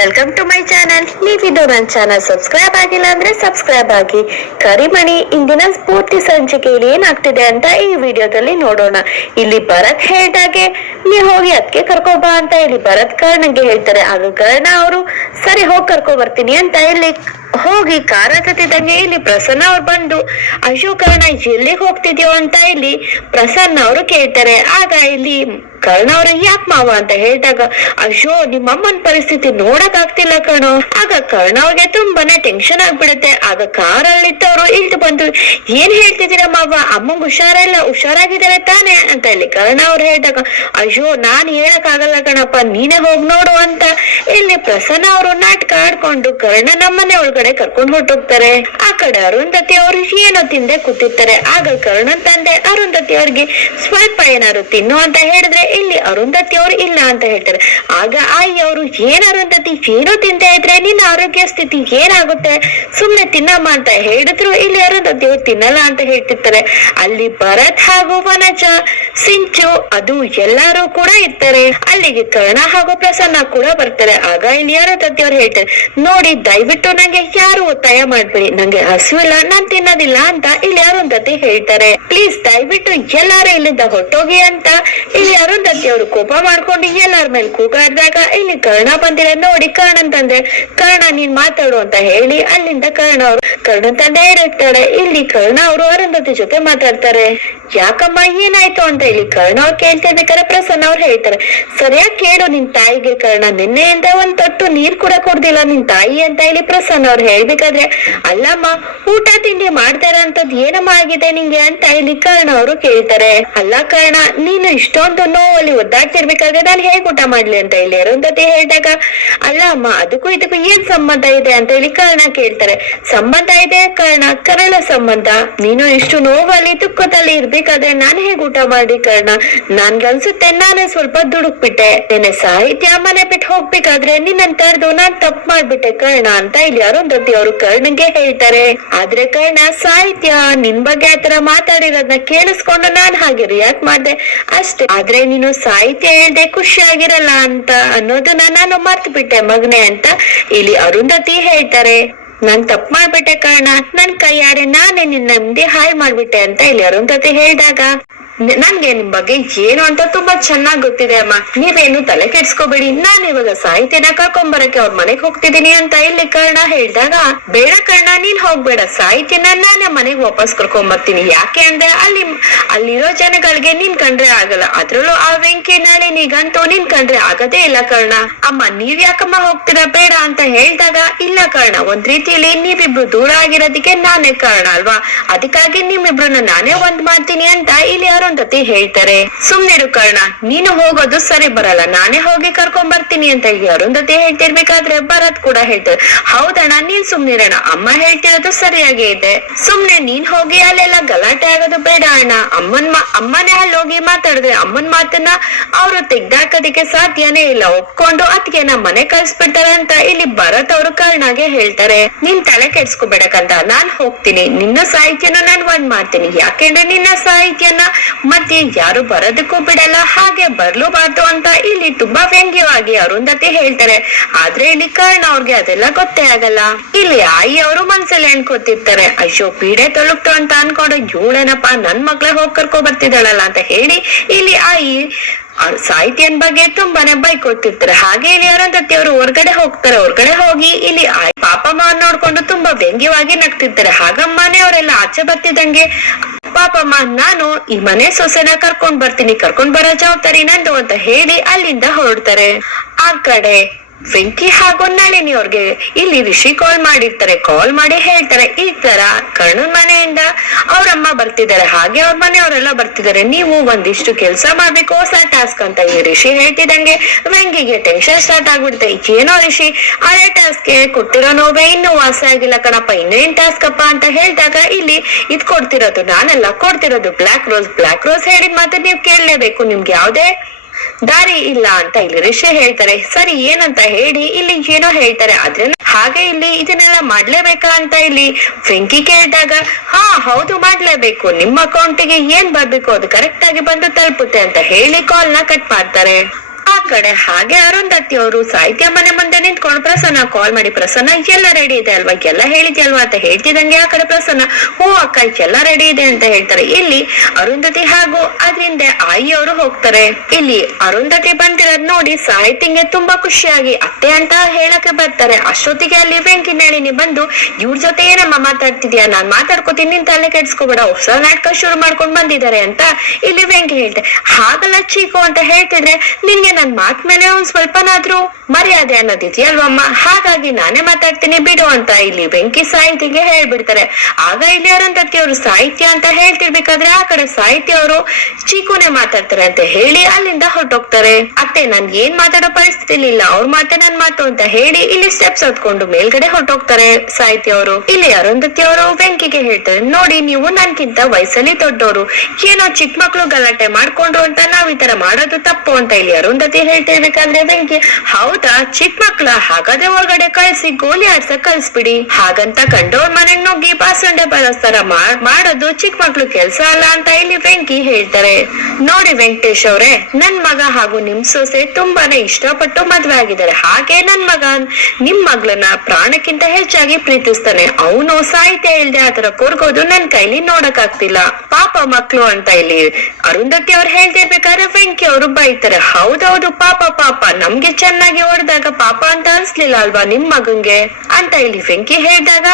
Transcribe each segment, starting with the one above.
Welcome to my channel ನೀವಿದು ನನ್ನ channel subscribe ಆಗಿಲ್ಲ ಅಂದ್ರೆ ಸಬ್ಸ್ಕ್ರೈಬ್ ಆಗಿ. ಕರಿಮಣಿ ಇಂದಿನ ಸ್ಫೂರ್ತಿ ಸಂಚಿಕೆಯಲ್ಲಿ ಏನಾಗ್ತಿದೆ ಅಂತ ಈ ವಿಡಿಯೋದಲ್ಲಿ ನೋಡೋಣ. ಇಲ್ಲಿ ಭರತ್ ಹೇಳ್ದಾಗೆ ನೀ ಹೋಗಿ ಅದಕ್ಕೆ ಕರ್ಕೊಬಾ ಅಂತ ಇಲ್ಲಿ ಭರತ್ ಕರ್ಣಗೆ ಹೇಳ್ತಾರೆ. ಆಗ ಕರ್ಣ ಅವರು, ಸರಿ ಹೋಗಿ ಕರ್ಕೊ ಬರ್ತೀನಿ ಅಂತ ಇಲ್ಲಿ ಹೋಗಿ ಕಾರ ಕತ್ತಿದಂಗೆ ಇಲ್ಲಿ ಪ್ರಸನ್ನ ಅವ್ರು ಬಂದು ಅಶೋಕರ್ಣ ಕರ್ಣ ಎಲ್ಲಿಗೆ ಹೋಗ್ತಿದ್ಯೋ ಅಂತ ಇಲ್ಲಿ ಪ್ರಸನ್ನ ಅವರು ಕೇಳ್ತಾರೆ. ಆಗ ಇಲ್ಲಿ ಕರ್ಣ ಅವ್ರ ಯಾಕೆ ಮಾವ ಅಂತ ಹೇಳಿದಾಗ ಅಯ್ಯೋ ನಿಮ್ಮಮ್ಮನ ಪರಿಸ್ಥಿತಿ ನೋಡಕ್ ಆಗ್ತಿಲ್ಲ ಕಣೋ. ಆಗ ಕರ್ಣ ಅವ್ರಿಗೆ ತುಂಬಾನೇ ಟೆನ್ಷನ್ ಆಗ್ಬಿಡುತ್ತೆ. ಆಗ ಕಾರಲ್ಲಿದ್ದವರು ಇಲ್ಲಿ ಬಂದು ಏನ್ ಹೇಳ್ತಿದ್ದೀರಾ ಮಾವ? ಅಮ್ಮಂಗ್ ಹುಷಾರಲ್ಲ, ಹುಷಾರಾಗಿದ್ದಾರೆ ತಾನೆ ಅಂತ ಇಲ್ಲಿ ಕರ್ಣ ಅವ್ರು ಹೇಳ್ದಾಗ, ಅಯ್ಯೋ, ನಾನ್ ಹೇಳಕ್ ಆಗಲ್ಲ ಕಣಪ್ಪ, ನೀನೇ ಹೋಗ್ ನೋಡು ಅಂತ. ಇಲ್ಲಿ ಪ್ರಸನ್ನ ಅವರು ನಾಟಕ ಆಡ್ಕೊಂಡು ಕರ್ಣ ನಮ್ಮನೆ ಒಳಗಡೆ ಕರ್ಕೊಂಡು ಹೊರಟೋಗ್ತಾರೆ. ಆ ಕಡೆ ಅರುಂಧತಿ ಅವರು ಏನೋ ತಿಂದೆ ಕೂತಿರ್ತಾರೆ. ಆಗ ಕರ್ಣನ್ ತಂದೆ ಅರುಂಧತಿ ಅವ್ರಿಗೆ, ಸ್ವಲ್ಪ ಏನಾದ್ರು ತಿನ್ನು ಅಂತ ಹೇಳಿದ್ರೆ ಇಲ್ಲಿ ಅರುಂಧತಿ ಅವ್ರು ಇಲ್ಲ ಅಂತ ಹೇಳ್ತಾರೆ. ಆಗ ಆಯಿ ಅವರು, ಏನ್ ಅರುಂಧತಿ ಏನೋ ತಿಂತ ಇದ್ರೆ ನಿನ್ನ ಆರೋಗ್ಯ ಸ್ಥಿತಿ ಏನಾಗುತ್ತೆ? ಸುಮ್ನೆ ತಿನ್ನಮ್ಮ ಅಂತ ಹೇಳಿದ್ರು. ಇಲ್ಲಿ ಅರುಂಧತಿ ತಿನ್ನಲ್ಲ ಅಂತ ಹೇಳ್ತಿರ್ತಾರೆ. ಅಲ್ಲಿ ಭರತ್ ಹಾಗೂ ವನಜ, ಸಿಂಚು, ಅದು ಎಲ್ಲರೂ ಕೂಡ ಇರ್ತಾರೆ. ಅಲ್ಲಿಗೆ ಕರ್ಣ ಹಾಗೂ ಪ್ರಸನ್ನ ಕೂಡ ಬರ್ತಾರೆ. ಆಗ ಇಲ್ಲಿ ಯಾರೋ ತತ್ತಿಯವರು ಹೇಳ್ತಾರೆ, ನೋಡಿ, ದಯವಿಟ್ಟು ನಂಗೆ ಯಾರು ಒತ್ತಾಯ ಮಾಡ್ಬೇಡಿ. ನಂಗೆ ಹಸುವಿಲ್ಲ ನಾನ್ ತಿನ್ನೋದಿಲ್ಲ ಅಂತ ಇಲ್ಲಿ ಅರುಂಧತಿ ಹೇಳ್ತಾರೆ. ಪ್ಲೀಸ್ ದಯವಿಟ್ಟು ಎಲ್ಲಾರು ಇಲ್ಲಿಂದ ಹೊಟ್ಟೋಗಿ ಅಂತ ಇಲ್ಲಿ ಅರುಂಧತಿ ಅವರು ಕೋಪ ಮಾಡ್ಕೊಂಡು ಎಲ್ಲಾರ ಮೇಲೆ ಕೂಗಾಡ್ದಾಗ ಇಲ್ಲಿ ಕರ್ಣ ಬಂದಿರ ನೋಡಿ, ಕರ್ಣನ್ ತಂದೆ, ಕರ್ಣ ನೀನ್ ಮಾತಾಡು ಅಂತ ಹೇಳಿ ಅಲ್ಲಿಂದ ಕರ್ಣ ಅವರು, ಕರ್ಣನ್ ತಂದೆ ಹೇಳಿರ್ತಾರೆ ಇಲ್ಲಿ ಕರ್ಣ ಅವರು ಅರುಂಧತಿ ಜೊತೆ ಮಾತಾಡ್ತಾರೆ. ಯಾಕಮ್ಮ, ಏನಾಯ್ತು ಅಂತ ಹೇಳಿ ಕರ್ಣ ಅವ್ರು ಕೇಳ್ತಾ ಇರ್ಬೇಕಾದ್ರೆ ಪ್ರಸನ್ನ ಅವ್ರು ಹೇಳ್ತಾರೆ, ಸರಿಯಾಗಿ ಕೇಳು ನಿನ್ ತಾಯಿಗೆ ಕರ್ಣ ನಿನ್ನೆಯಿಂದ ಒಂದ್ ತೊಟ್ಟು ನೀರ್ ಕೂಡ ಕೊಡ್ದಿಲ್ಲ ನಿನ್ ತಾಯಿ ಅಂತ ಹೇಳಿ ಪ್ರಸನ್ನ ಅವ್ರು ಹೇಳ್ಬೇಕಾದ್ರೆ, ಅಲ್ಲಮ್ಮ, ಊಟ ತಿಂಡಿ ಮಾಡ್ತಾರ ಇರೋಂಥದ್ದು ಏನಮ್ಮ ಆಗಿದೆ ನಿಂಗೆ ಅಂತ ಹೇಳಿ ಕರ್ಣ ಅವರು ಕೇಳ್ತಾರೆ. ಅಲ್ಲ ಕರ್ಣ, ನೀನು ಇಷ್ಟೊಂದು ನೋವಲ್ಲಿ ಒದ್ದಾಡ್ತಿರ್ಬೇಕಾದ್ರೆ ನಾನು ಹೇಗ್ ಊಟ ಮಾಡ್ಲಿ ಅಂತ ಹೇಳಿ ಅರುಂಧತಿ ಹೇಳಿದಾಗ, ಅಲ್ಲ ಅಮ್ಮ, ಅದಕ್ಕೂ ಇದಕ್ಕೂ ಏನ್ ಸಂಬಂಧ ಇದೆ ಅಂತ ಹೇಳಿ ಕರ್ಣ ಕೇಳ್ತಾರೆ. ಸಂಬಂಧ ಇದೆ ಕರ್ಣ, ಕರಳ ಸಂಬಂಧ. ನೀನು ಇಷ್ಟು ನೋವಲ್ಲಿ ದುಃಖದಲ್ಲಿ ಇರ್ಬೇಕಾದ್ರೆ ನಾನ್ ಹೇಗ್ ಊಟ ಮಾಡಿ ಕರ್ಣ? ನನ್ಗನ್ಸುತ್ತೆ ನಾನೇ ಸ್ವಲ್ಪ ದುಡುಕ್ಬಿಟ್ಟೆ. ನೆನೆ ಸಾಹಿತ್ಯ ಮನೆ ಬಿಟ್ಟು ಹೋಗ್ಬೇಕಾದ್ರೆ ನಿನ್ನನ್ ತರ್ದು ನಾನ್ ತಪ್ಪು ಮಾಡ್ಬಿಟ್ಟೆ ಕರ್ಣ ಅಂತ ಇಲ್ಲಿ ಅರುಂಧತಿ ಅವರು ಕರ್ಣಗೆ ಹೇಳ್ತಾರೆ. ಆದ್ರೆ ಕರ್ಣ, ಸಾಹಿತ್ಯ ನಿನ್ ಬಗ್ಗೆ ಆತರ ಮಾತಾಡಿರೋದ್ನ ಕೇಳಿಸ್ಕೊಂಡು ನಾನ್ ಹಾಗೆ ರಿಯಾಕ್ಟ್ ಮಾಡ್ದೆ. ಅಷ್ಟೇ. ಆದ್ರೆ ನೀನು ಸಾಹಿತ್ಯ ಹೇಳ್ದೆ ಖುಷಿಯಾಗಿರಲ್ಲ ಅಂತ ಅನ್ನೋದನ್ನ ನಾನು ಮರ್ತ್ ಬಿಟ್ಟೆ ಮಗ್ನೆ ಅಂತ ಇಲ್ಲಿ ಅರುಂಧತಿ ಹೇಳ್ತಾರೆ. ನಾನ್ ತಪ್ಪು ಮಾಡ್ಬಿಟ್ಟೆ ಕಾರಣ. ನನ್ ಕೈಯಾರೆ ನಾನೇ ನಿನ್ನ ನಂಬಿ ಹಾಳು ಮಾಡ್ಬಿಟ್ಟೆ ಅಂತ ಇಲ್ಲಿ ಅರುಂಧತಿ ಹೇಳಿದಾಗ. ನನ್ಗೆ ನಿಮ್ ಬಗ್ಗೆ ಏನು ಅಂತ ತುಂಬಾ ಚೆನ್ನಾಗ್ ಗೊತ್ತಿದೆ ಅಮ್ಮ. ನೀವೇನು ತಲೆ ಕೆಡ್ಸ್ಕೋಬೇಡಿ. ನಾನ್ ಇವಾಗ ಸಾಹಿತ್ಯನ ಕರ್ಕೊಂಬರಕ್ಕೆ ಅವ್ರ ಮನೆಗ್ ಹೋಗ್ತಿದೀನಿ ಅಂತ ಇಲ್ಲಿ ಕರ್ಣ ಹೇಳ್ದಾಗ, ಬೇಡ ಕರ್ಣ, ನೀನ್ ಹೋಗ್ಬೇಡ. ಸಾಹಿತ್ಯನ ನಾನೇ ಮನೆಗ್ ವಾಪಸ್ ಕರ್ಕೊಂಬರ್ತೀನಿ. ಯಾಕೆ ಅಂದ್ರೆ ಅಲ್ಲಿ ಅಲ್ಲಿರೋ ಜನಗಳಿಗೆ ನೀನ್ ಕಂಡ್ರೆ ಆಗಲ್ಲ. ಅದ್ರಲ್ಲೂ ಆ ವೆಂಕಿ ನೀಗಂತೂ ನೀನ್ ಕಂಡ್ರೆ ಆಗದೇ ಇಲ್ಲ ಕರ್ಣ. ಅಮ್ಮ, ನೀವ್ ಯಾಕಮ್ಮ ಹೋಗ್ತೀರಾ? ಬೇಡ ಅಂತ ಹೇಳ್ದಾಗ, ಇಲ್ಲ ಕರ್ಣ, ಒಂದ್ ರೀತಿಯಲ್ಲಿ ನೀವಿಬ್ರು ದೂರ ಆಗಿರೋದಕ್ಕೆ ನಾನೇ ಕಾರಣ ಅಲ್ವಾ? ಅದಕ್ಕಾಗಿ ನಿಮ್ಮಿಬ್ರನ್ನ ನಾನೇ ಒಂದ್ ಮಾಡ್ತೀನಿ ಅಂತ ಇಲ್ಲಿ ಅರುಂಧತಿ ಹೇಳ್ತಾರೆ. ಸುಮ್ನಿರು ಕರ್ಣ, ನೀನು ಹೋಗೋದು ಸರಿ ಬರಲ್ಲ. ನಾನೇ ಹೋಗಿ ಕರ್ಕೊಂಡ್ ಬರ್ತೀನಿ ಅಂತ ಅರುಂಧತಿ ಹೇಳ್ತಿರ್ಬೇಕಾದ್ರೆ ಭರತ್ ಕೂಡ ಹೇಳ್ತಾರೆ. ಹೌದಣ್ಣ, ನೀನ್ ಸುಮ್ನಿರಣ ಅಮ್ಮ ಹೇಳ್ತಿರೋದು ಸರಿಯಾಗಿ ಇದೆ. ಸುಮ್ನೆ ನೀನ್ ಹೋಗಿ ಅಲ್ಲೆಲ್ಲ ಗಲಾಟೆ ಆಗೋದು ಬೇಡ ಅಣ್ಣ. ಅಮ್ಮನ್ ಅಮ್ಮನೇ ಅಲ್ಲಿ ಹೋಗಿ ಮಾತಾಡಿದ್ರೆ ಅಮ್ಮನ್ ಮಾತನ್ನ ಅವ್ರು ತೆಗ್ದಾಕೋದಿಕ್ಕೆ ಸಾಧ್ಯನೇ ಇಲ್ಲ. ಒಪ್ಕೊಂಡು ಅದಕ್ಕೆ ನಮ್ಮ ಮನೆ ಕಳ್ಸ್ಬಿಡ್ತಾರೆ ಅಂತ ಇಲ್ಲಿ ಭರತ್ ಅವರು ಕರ್ಣಾಗೆ ಹೇಳ್ತಾರೆ. ನಿನ್ ತಲೆ ಕೆಡ್ಸ್ಕೊಬೇಡಕಂತ ನಾನ್ ಹೋಗ್ತೀನಿ. ನಿನ್ನ ಸಾಹಿತ್ಯನ ನಾನ್ ಒಂದ್ ಮಾಡ್ತೀನಿ. ಯಾಕೆಂದ್ರೆ ನಿನ್ನ ಸಾಹಿತ್ಯನ ಮತ್ತೆ ಯಾರು ಬರೋದಕ್ಕೂ ಬಿಡಲ್ಲ, ಹಾಗೆ ಬರ್ಲೂಬಾರ್ದು ಅಂತ ಇಲ್ಲಿ ತುಂಬಾ ವ್ಯಂಗ್ಯವಾಗಿ ಅರುಂಧತಿ ಹೇಳ್ತಾರೆ. ಆದ್ರೆ ಇಲ್ಲಿ ಕರ್ಣ ಅವ್ರಿಗೆ ಅದೆಲ್ಲ ಗೊತ್ತೇ ಆಗಲ್ಲ. ಇಲ್ಲಿ ಆಯಿ ಅವರು ಮನ್ಸಲ್ಲಿ ಅನ್ಕೋತಿರ್ತಾರೆ ಅಯ್ಯೋ, ಪೀಡೆ ತೊಳುಕ್ತು ಅಂತ ಅನ್ಕೊಂಡು ಇವಳೇನಪ್ಪ ನನ್ ಮಕ್ಳೆ ಹೋಗ್ ಕರ್ಕೊ ಬರ್ತಿದ್ದಾಳಲ್ಲ ಅಂತ ಹೇಳಿ ಇಲ್ಲಿ ಆಯಿ ಸಾಹಿತ್ಯನ್ ಬಗ್ಗೆ ತುಂಬಾನೇ ಬೈಕೊತಿರ್ತಾರೆ ಹಾಗೆ ಇಲ್ಲಿ ಅರುಂಧತಿ ಅವರು ಹೊರಗಡೆ ಹೋಗ್ತಾರೆ. ಹೊರಗಡೆ ಹೋಗಿ ಇಲ್ಲಿ ಪಾಪ ನೋಡ್ಕೊಂಡು ತುಂಬಾ ವ್ಯಂಗ್ಯವಾಗಿ ನಗ್ತಿರ್ತಾರೆ. ಹಾಗ ಅವರೆಲ್ಲ ಆಚೆ ಬರ್ತಿದ್ದಂಗೆ ಪಾಪಮ್ಮ ನಾನು ಈ ಮನೆ ಸೊಸೆನ ಕರ್ಕೊಂಡ್ ಬರ್ತೀನಿ. ಕರ್ಕೊಂಡ್ ಬರೋ ಜವಾಬ್ದಾರಿ ನಂದು ಅಂತ ಹೇಳಿ ಅಲ್ಲಿಂದ ಹೊರಡ್ತಾರೆ. ಆ ಕಡೆ ವೆಂಕಿ ಹಾಗೂ ನಳಿನಿ ಅವ್ರಿಗೆ. ಇಲ್ಲಿ ರಿಷಿ ಕಾಲ್ ಮಾಡಿರ್ತಾರೆ ಕಾಲ್ ಮಾಡಿ ಹೇಳ್ತಾರೆ. ಈ ತರ ಕರ್ಣನ್ ಮನೆಯಿಂದ ಅವ್ರಮ್ಮ ಬರ್ತಿದ್ದಾರೆ, ಹಾಗೆ ಅವ್ರ ಮನೆಯವರೆಲ್ಲ ಬರ್ತಿದ್ದಾರೆ. ನೀವು ಒಂದಿಷ್ಟು ಕೆಲಸ ಮಾಡ್ಬೇಕು, ಹೊಸ ಟಾಸ್ಕ್ ಅಂತ ಈ ರಿಷಿ ಹೇಳ್ತಿದಂಗೆ ವೆಂಕಿಗೆ ಟೆನ್ಷನ್ ಸ್ಟಾರ್ಟ್ ಆಗ್ಬಿಡುತ್ತೆ. ಏನೋ ರಿಷಿ, ಹಳೆ ಟಾಸ್ಕ್ ಕೊಟ್ಟಿರೋ ನೋವೇ ಇನ್ನೂ ವಾಸ ಆಗಿಲ್ಲ ಕಣಪ್ಪ. ಇನ್ನೇನ್ ಟಾಸ್ಕ್ ಅಪ್ಪ ಅಂತ ಹೇಳಿದಾಗ ಇಲ್ಲಿ ಇದ್ ಕೊಡ್ತಿರೋದು, ನಾನೆಲ್ಲ ಕೊಡ್ತಿರೋದು. ಬ್ಲಾಕ್ ರೋಸ್ ಬ್ಲಾಕ್ ರೋಸ್ ಹೇಳಿದ್ ಮಾತ್ರ ನೀವು ಕೇಳಲೇಬೇಕು. ನಿಮ್ಗೆ ಯಾವ್ದೇ ದಾರಿ ಇಲ್ಲ ಅಂತ ಇಲ್ಲಿ ರಿಷಿ ಹೇಳ್ತಾರೆ. ಸರಿ, ಏನಂತ ಹೇಳಿ ಇಲ್ಲಿ ಏನೋ ಹೇಳ್ತಾರೆ. ಆದ್ರೆ ಹಾಗೆ ಇಲ್ಲಿ ಇದನ್ನೆಲ್ಲ ಮಾಡ್ಲೇಬೇಕಾ ಅಂತ ಇಲ್ಲಿ ವೆಂಕಿ ಕೇಳಿದಾಗ, ಹಾ, ಹೌದು, ಮಾಡ್ಲೇಬೇಕು. ನಿಮ್ಮ ಅಕೌಂಟಿಗೆ ಏನ್ ಬರ್ಬೇಕು? ಅದು ಕರೆಕ್ಟ್ ಆಗಿ ಬಂದು ತಲುಪುತ್ತೆ ಅಂತ ಹೇಳಿ ಕಾಲ್ನ ಕಟ್ ಮಾಡ್ತಾರೆ. ಕಡೆ ಹಾಗೆ ಅರುಂಧತಿ ಅವರು ಸಾಹಿತ್ಯ ಮನೆ ಮುಂದೆ ನಿಂತ್ಕೊಂಡು ಪ್ರಸನ್ನ ಕಾಲ್ ಮಾಡಿ, ಪ್ರಸನ್ನ, ಎಲ್ಲ ರೆಡಿ ಇದೆ ಅಲ್ವಾ? ಎಲ್ಲ ಹೇಳಿದ್ಯಲ್ವಾ ಅಂತ ಹೇಳ್ತಿದಂಗೆ ಆ ಕಡೆ ಪ್ರಸನ್ನ ಹೂ ಅಕ್ಕ, ಎಲ್ಲ ರೆಡಿ ಇದೆ ಅಂತ ಹೇಳ್ತಾರೆ. ಇಲ್ಲಿ ಅರುಂಧತಿ ಹಾಗೂ ಅದ್ರಿಂದ ಆಯಿ ಅವರು ಹೋಗ್ತಾರೆ. ಇಲ್ಲಿ ಅರುಂಧತಿ ಬಂದಿರೋದ್ ನೋಡಿ ಸಾಹಿತ್ಯಂಗೆ ತುಂಬಾ ಖುಷಿಯಾಗಿ ಅತ್ತೆ ಅಂತ ಹೇಳಕ್ಕೆ ಬರ್ತಾರೆ. ಅಷ್ಟೊತ್ತಿಗೆ ಅಲ್ಲಿ ವೆಂಕಿ ನಳಿನಿ ಬಂದು, ಇವ್ರ ಜೊತೆ ಏನಮ್ಮ ಮಾತಾಡ್ತಿದ್ಯಾ? ನಾನ್ ಮಾತಾಡ್ಕೋತೀನಿ, ನಿನ್ ತಲೆ ಕೆಡ್ಸ್ಕೊಬೇಡ, ಹೊಸ ನಾಟಕ ಶುರು ಮಾಡ್ಕೊಂಡ್ ಬಂದಿದ್ದಾರೆ ಅಂತ ಇಲ್ಲಿ ವೆಂಕಿ ಹೇಳ್ತಾರೆ ಹಾಗಲ್ಲ ಚೀಕು ಅಂತ ಹೇಳ್ತಿದ್ರೆ, ನಿನ್ಗೆ ನನ್ ಮಾತ್ ಮೇಲೆ ಒಂದ್ ಸ್ವಲ್ಪನಾದ್ರೂ ಮರ್ಯಾದೆ ಅನ್ನೋದಿದೆಯಲ್ವಮ್ಮ ಹಾಗಾಗಿ ನಾನೇ ಮಾತಾಡ್ತೀನಿ, ಬಿಡು ಅಂತ ಇಲ್ಲಿ ಬೆಂಕಿ ಸಾಹಿತಿಗೆ ಹೇಳ್ಬಿಡ್ತಾರೆ. ಆಗ ಇಲ್ಲಿ ಅರುಂಧತಿ ಅವರು ಸಾಹಿತ್ಯ ಅಂತ ಹೇಳ್ತಿರ್ಬೇಕಾದ್ರೆ ಆ ಕಡೆ ಸಾಹಿತ್ಯ ಅವರು ಚೀಕುನೆ ಮಾತಾಡ್ತಾರೆ ಅಂತ ಹೇಳಿ ಅಲ್ಲಿಂದ ಹೊರಟೋಗ್ತಾರೆ. ಅತ್ತೆ, ನನ್ ಏನ್ ಮಾತಾಡೋ ಪರಿಸ್ಥಿತಿ ಇಲ್ಲ ಅವ್ರ ಮಾತೆ ನನ್ ಮಾತು ಅಂತ ಹೇಳಿ ಇಲ್ಲಿ ಸ್ಟೆಪ್ಸ್ ಹತ್ಕೊಂಡು ಮೇಲ್ಗಡೆ ಹೊರಟೋಗ್ತಾರೆ ಸಾಹಿತ್ಯ ಅವರು ಇಲ್ಲಿ ಅರುಂಧತಿ ಅವರು ಬೆಂಕಿಗೆ ಹೇಳ್ತಾರೆ, ನೋಡಿ, ನೀವು ನನ್ಗಿಂತ ವಯಸ್ಸಲ್ಲಿ ದೊಡ್ಡವರು ಏನೋ ಚಿಕ್ಕ ಮಕ್ಳು ಗಲಾಟೆ ಮಾಡ್ಕೊಂಡ್ರು ಅಂತ ನಾವ್ ಈ ತರ ಮಾಡೋದು ತಪ್ಪು ಅಂತ ಇಲ್ಲಿ ಅರುಂಧತಿ ಹೇಳ್ತಿರ್ಬೇಕಾದ್ರೆ ಬೆಂಕಿ. ಹೌದಾ? ಚಿಕ್ಕ ಮಕ್ಳ ಹಾಗಾದ್ರೆ ಹೊರಗಡೆ ಕಳ್ಸಿ ಗೋಲಿ ಆಡ್ಸಕ್ ಕಲ್ಸ್ಬಿಡಿ ಹಾಗಂತ ಕಂಡವ್ರ ಮನೆಗ್ ನುಗ್ಗಿ ಬಾಸುಂಡೆ ಬರಸ್ತಾರ ಮಾಡೋದು ಚಿಕ್ಕ ಮಕ್ಳು ಕೆಲ್ಸ ಅಲ್ಲ ಅಂತ ಇಲ್ಲಿ ಬೆಂಕಿ ಹೇಳ್ತಾರೆ. ನೋಡಿ ವೆಂಕಟೇಶ್ ಅವ್ರೆ, ನನ್ ಮಗ ಹಾಗೂ ನಿಮ್ ಸೊಸೆ ತುಂಬಾನೇ ಇಷ್ಟಪಟ್ಟು ಮದ್ವೆ ಆಗಿದ್ದಾರೆ. ಹಾಗೆ ನನ್ ಮಗ ನಿಮ್ ಮಗ್ಳನ್ನ ಪ್ರಾಣಕ್ಕಿಂತ ಹೆಚ್ಚಾಗಿ ಪ್ರೀತಿಸ್ತಾನೆ. ಅವನು ಸಾಹಿತ್ಯ ಇಲ್ದೆ ಆತರ ಕೊರ್ಗೋದು ನನ್ ಕೈಲಿ ನೋಡಕ್ ಆಗ್ತಿಲ್ಲ ಪಾಪ ಮಕ್ಳು ಅಂತ ಇಲ್ಲಿ ಅರುಂಧತಿ ಅವ್ರು ಹೇಳ್ತಿರ್ಬೇಕಾದ್ರೆ ವೆಂಕಿ ಅವರು ಬೈತಾರೆ. ಹೌದೌದು ಪಾಪ ಪಾಪ. ನಮ್ಗೆ ಚೆನ್ನಾಗಿ ಹೊಡೆದಾಗ ಪಾಪ ಅಂತ ಅನ್ಸ್ಲಿಲ್ಲ ಅಲ್ವಾ ನಿಮ್ ಮಗನ್ಗೆ ಅಂತ ಇಲ್ಲಿ ವೆಂಕಿ ಹೇಳಿದಾಗ,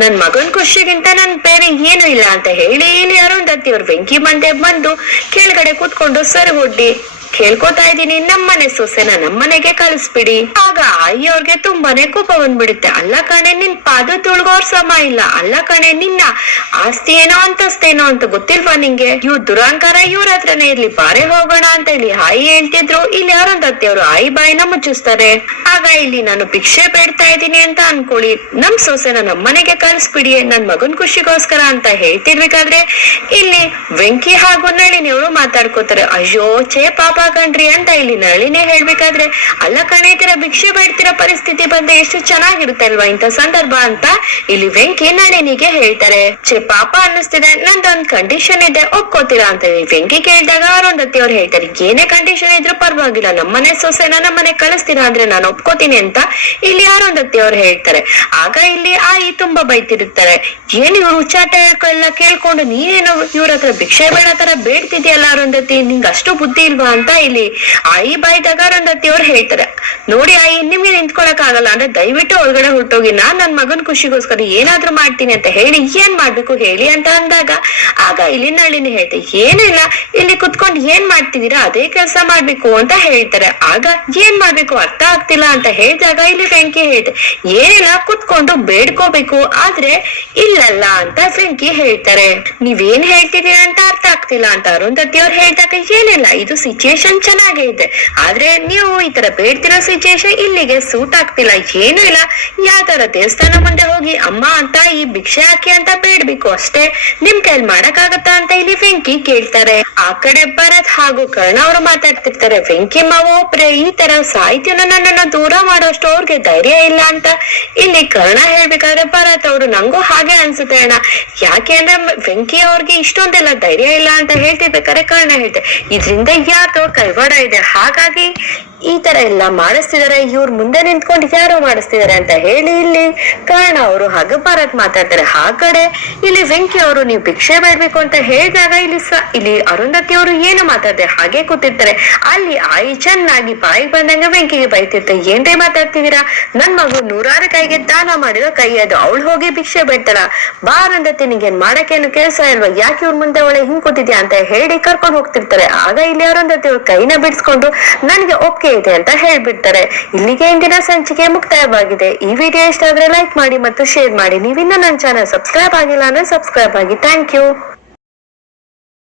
ನನ್ ಮಗನ್ ಖುಷಿಗಿಂತ ನನ್ ಬೇರೆ ಏನು ಇಲ್ಲ ಅಂತ ಹೇಳಿ, ಇಲ್ಲಿ ಅರುಂಧತಿ ಅವ್ರು ವೆಂಕಿ ಮಂದೆ ಬಂದು ಕೆಳಗಡೆ ಕೂತ್ಕೊಂಡು ಸರಿಗೊಡ್ಡಿ ಕೇಳ್ಕೊತಾ ಇದ್ದೀನಿ. ನಮ್ಮನೆ ಸೊಸೆನ ನಮ್ಮನೆಗೆ ಕಳಿಸ್ಬಿಡಿ. ಆಗ ಆಯಿ ಅವ್ರಿಗೆ ತುಂಬಾನೇ ಕೋಪ ಬಂದ್ಬಿಡುತ್ತೆ. ಅಲ್ಲ ಕಣೆ, ನಿನ್ ಪಾದ ತುಳ್ಗೋರ್ ಸಮ ಇಲ್ಲ. ಅಲ್ಲ ಕಣೆ, ನಿನ್ನ ಆಸ್ತಿ ಏನೋ ಅಂತಸ್ತೇನೋ ಅಂತ ಗೊತ್ತಿಲ್ವಾ ನಿಂಗೆ? ಇವ್ ದುರಾಂಕಾರ ಇವ್ರ ಹತ್ರನೇ ಇರ್ಲಿ. ಬಾರೆ ಹೋಗೋಣ ಅಂತ ಇಲ್ಲಿ ಹಾಯಿ ಹೇಳ್ತಿದ್ರು. ಇಲ್ಲಿ ಅರುಂಧತಿ ಅವ್ರು ಆಯಿ ಬಾಯಿನ ಮುಚ್ಚಿಸ್ತಾರೆ. ಆಗ ಇಲ್ಲಿ ನಾನು ಭಿಕ್ಷೆ ಬೇಡ್ತಾ ಇದ್ದೀನಿ ಅಂತ ಅನ್ಕೊಳ್ಳಿ. ನಮ್ ಸೊಸೆನ ನಮ್ಮನೆಗೆ ಕಳಿಸ್ಬಿಡಿ. ನನ್ ಮಗನ್ ಖುಷಿಗೋಸ್ಕರ ಅಂತ ಹೇಳ್ತಿರ್ಬೇಕಾದ್ರೆ ಇಲ್ಲಿ ವೆಂಕಿ ಹಾಗೂ ನಳಿನಿ ಅವರು ಮಾತಾಡ್ಕೋತಾರೆ. ಅಯ್ಯೋ, ಛೇ ಪಾಪ. ಕಣ್ರಿ ಅಂತ ಇಲ್ಲಿ ನಳಿನೇ ಹೇಳ್ಬೇಕಾದ್ರೆ, ಅಲ್ಲ ಕಣೆ ತರ ಭಿಕ್ಷೆ ಬೇಡ್ತಿರೋ ಪರಿಸ್ಥಿತಿ ಬಂದ್ರೆ ಎಷ್ಟು ಚೆನ್ನಾಗಿರುತ್ತೆ ಅಲ್ವಾ ಇಂಥ ಸಂದರ್ಭ ಅಂತ ಇಲ್ಲಿ ವೆಂಕಿ ನಳಿನಿಗೆ ಹೇಳ್ತಾರೆ. ಚೇ ಪಾಪ ಅನ್ನಿಸ್ತಿದೆ, ನಂದೊಂದ್ ಕಂಡೀಷನ್ ಇದೆ, ಒಪ್ಕೋತೀರಾ ಅಂತ ವೆಂಕಿ ಕೇಳಿದಾಗ ಅರುಂಧತಿ ಅವ್ರು ಹೇಳ್ತಾರೆ, ಏನೇ ಕಂಡೀಷನ್ ಇದ್ರೂ ಪರವಾಗಿಲ್ಲ, ನಮ್ಮನೆ ಸೊಸೆನ ನಮ್ಮನೆ ಕಳಿಸ್ತೀರಾ ಅಂದ್ರೆ ನಾನು ಒಪ್ಕೋತೀನಿ ಅಂತ ಇಲ್ಲಿ ಅರುಂಧತಿ ಅವ್ರು ಹೇಳ್ತಾರೆ. ಆಗ ಇಲ್ಲಿ ಆಯಿ ತುಂಬಾ ಬೈತಿರುತ್ತಾರೆ, ಏನ್ ಇವ್ರು ಹುಚ್ಚಾಟ ಎಲ್ಲ ಕೇಳ್ಕೊಂಡು ನೀನೇನು ಇವ್ರ ಹತ್ರ ಭಿಕ್ಷೆ ಬೇಡ ತರ ಬೇಡ್ತಿದ್ಯಲ್ಲ ಅರುಂಧತಿ ನಿಂಗ್ ಅಷ್ಟು ಬುದ್ಧಿ ಇಲ್ವಾ ಅಂತ ಇಲ್ಲಿ. ಆಯಿ ಬಾಯಿ ಅರುಂಧತಿ ಅವ್ರು ಹೇಳ್ತಾರೆ. ನೋಡಿ ಆಯಿ, ನಿಮ್ಗೆ ನಿಂತ್ಕೊಳಕ್ ಆಗಲ್ಲ ಅಂದ್ರೆ ದಯವಿಟ್ಟು ಒಳಗಡೆ ಹೊರಟೋಗಿ ನಾನ್ ನನ್ ಮಗನ್ ಖುಷಿಗೋಸ್ಕರ ಏನಾದ್ರೂ ಮಾಡ್ತೀನಿ ಅಂತ ಹೇಳಿ ಏನ್ ಮಾಡ್ಬೇಕು ಹೇಳಿ ಅಂತ ಅಂದಾಗ, ಆಗ ಇಲ್ಲಿ ನಳಿನಿ ಹೇಳ್ತೆ ಏನಿಲ್ಲ ಇಲ್ಲಿ ಕುತ್ಕೊಂಡು ಏನ್ ಮಾಡ್ತಿದೀರಾ ಅದೇ ಕೆಲಸ ಮಾಡ್ಬೇಕು, ಅಂತ ಹೇಳ್ತಾರೆ. ಆಗ ಏನ್ ಮಾಡ್ಬೇಕು ಅರ್ಥ ಆಗ್ತಿಲ್ಲ ಅಂತ ಹೇಳಿದಾಗ ಇಲ್ಲಿ ಬೆಂಕಿ ಹೇಳ್ತೆ ಏನಿಲ್ಲ ಕುತ್ಕೊಂಡು ಬೇಡ್ಕೋಬೇಕು, ಆದ್ರೆ ಇಲ್ಲಲ್ಲ ಅಂತ ಬೆಂಕಿ ಹೇಳ್ತಾರೆ. ನೀವೇನ್ ಹೇಳ್ತಿದೀರಾ ಅಂತ ಅರ್ಥ ಆಗ್ತಿಲ್ಲ ಅಂತ ಅರುಂಧತಿ ಅವ್ರು ಹೇಳ್ದಾಗ, ಏನಿಲ್ಲ, ಇದು ಸಿಚುಯೇಷನ್ ಚೆನ್ನಾಗೇ ಇದೆ ಆದ್ರೆ ನೀವು ಈ ತರ ಬೇಡ್ತಿರೋ ಸಿಚುಯೇಷನ್ ಇಲ್ಲಿಗೆ ಸೂಟ್ ಆಗ್ತಿಲ್ಲ. ಏನೂ ಇಲ್ಲ. ಯಾವ್ದಾರ ದೇವಸ್ಥಾನ ಮುಂದೆ ಹೋಗಿ ಅಮ್ಮ ಅಂತ ಈ ಭಿಕ್ಷೆ ಹಾಕಿ ಅಂತ ಬೇಡ್ಬೇಕು ಅಷ್ಟೇ. ನಿಮ್ ಕೈಲಿ ಮಾಡಕ್ಕಾಗತ್ತಾ ಅಂತ ಇಲ್ಲಿ ವೆಂಕಿ ಕೇಳ್ತಾರೆ. ಆ ಕಡೆ ಭರತ್ ಹಾಗೂ ಕರ್ಣ ಅವರು ಮಾತಾಡ್ತಿರ್ತಾರೆ. ವೆಂಕಿ ಮಾವ ಈ ತರ ಸಾಹಿತ್ಯನ ನನ್ನನ್ನ ದೂರ ಮಾಡೋಷ್ಟು ಅವ್ರಿಗೆ ಧೈರ್ಯ ಇಲ್ಲ ಅಂತ. ಇಲ್ಲಿ ಕರ್ಣ ಹೇಳ್ಬೇಕಾದ್ರೆ ಭರತ್ ಅವರು ನಂಗೂ ಹಾಗೆ ಅನ್ಸುತ್ತೆ ಅಣ್ಣ. ಯಾಕೆ ಅಂದ್ರೆ ವೆಂಕಿ ಅವ್ರಿಗೆ ಇಷ್ಟೊಂದೆಲ್ಲ ಧೈರ್ಯ ಇಲ್ಲ ಅಂತ ಹೇಳ್ತಿರ್ಬೇಕಾದ್ರೆ ಕರ್ಣ ಹೇಳ್ತೆ. ಇದ್ರಿಂದ ಯಾತೋ ಕೈವಾಡ ಇದೆ. ಹಾಗಾಗಿ ಈ ತರ ಎಲ್ಲ ಮಾಡಿಸ್ತಿದಾರೆ, ಇವ್ರ ಮುಂದೆ ನಿಂತ್ಕೊಂಡು ಯಾರು ಮಾಡಿಸ್ತಿದಾರೆ ಅಂತ ಹೇಳಿ ಇಲ್ಲಿ ಕರ್ಣ ಅವರು ಹಾಗೆ ಭಾರತ್ ಮಾತಾಡ್ತಾರೆ. ಆ ಕಡೆ ಇಲ್ಲಿ ವೆಂಕಿ ಅವರು ನೀವು ಭಿಕ್ಷೆ ಬೇಡ್ಬೇಕು ಅಂತ ಹೇಳಿದಾಗ ಇಲ್ಲಿ ಇಲ್ಲಿ ಅರುಂಧತಿ ಅವರು ಏನು ಮಾತಾಡ್ತಾರೆ ಹಾಗೆ ಕೂತಿರ್ತಾರೆ. ಅಲ್ಲಿ ಆಯಿ ಚೆನ್ನಾಗಿ ಬಾಯಿಗೆ ಬಂದಂಗ ವೆಂಕಿಗೆ ಬೈತಿರ್ತ ಏನ್ರೇ ಮಾತಾಡ್ತಿದೀರಾ? ನನ್ ಮಗು ನೂರಾರು ಕೈಗೆ ದಾನ ಮಾಡಿದ ಕೈ ಅದು. ಅವಳು ಹೋಗಿ ಭಿಕ್ಷೆ ಬೇಡ್ತಾಳ. ಬಾ ಅರುಂಧತಿ, ನಿಂಗೇನ್ ಮಾಡಕ್ಕೇನು ಕೆಲಸ ಇಲ್ವಾ? ಯಾಕೆ ಇವ್ರ ಮುಂದೆ ಅವಳೆ ಹಿಂಗ್ ಕೂತಿದ್ಯಾ ಅಂತ ಹೇಳಿ ಕರ್ಕೊಂಡು ಹೋಗ್ತಿರ್ತಾರೆ. ಆಗ ಇಲ್ಲಿ ಅರುಂಧತಿ ಅವ್ರ ಕೈನ ಬಿಡಿಸ್ಕೊಂಡು, ನನ್ಗೆ ಒಪ್ಪಿಗೆ ಇದೆ ಅಂತ ಹೇಳ್ಬಿಡ್ತಾರೆ. ಇಲ್ಲಿಗೆ ಇಂದಿನ ಸಂಚಿಕೆ ಮುಕ್ತಾಯವಾಗಿದೆ. ಈ ವಿಡಿಯೋ ಇಷ್ಟ ಆದ್ರೆ ಲೈಕ್ ಮಾಡಿ ಮತ್ತು ಶೇರ್ ಮಾಡಿ. ನೀವಿನ್ನ ನನ್ನ ಚಾನಲ್ ಸಬ್ಸ್ಕ್ರೈಬ್ ಆಗಿಲ್ಲ ಅಂದ್ರೆ ಸಬ್ಸ್ಕ್ರೈಬ್ ಆಗಿ. Thank you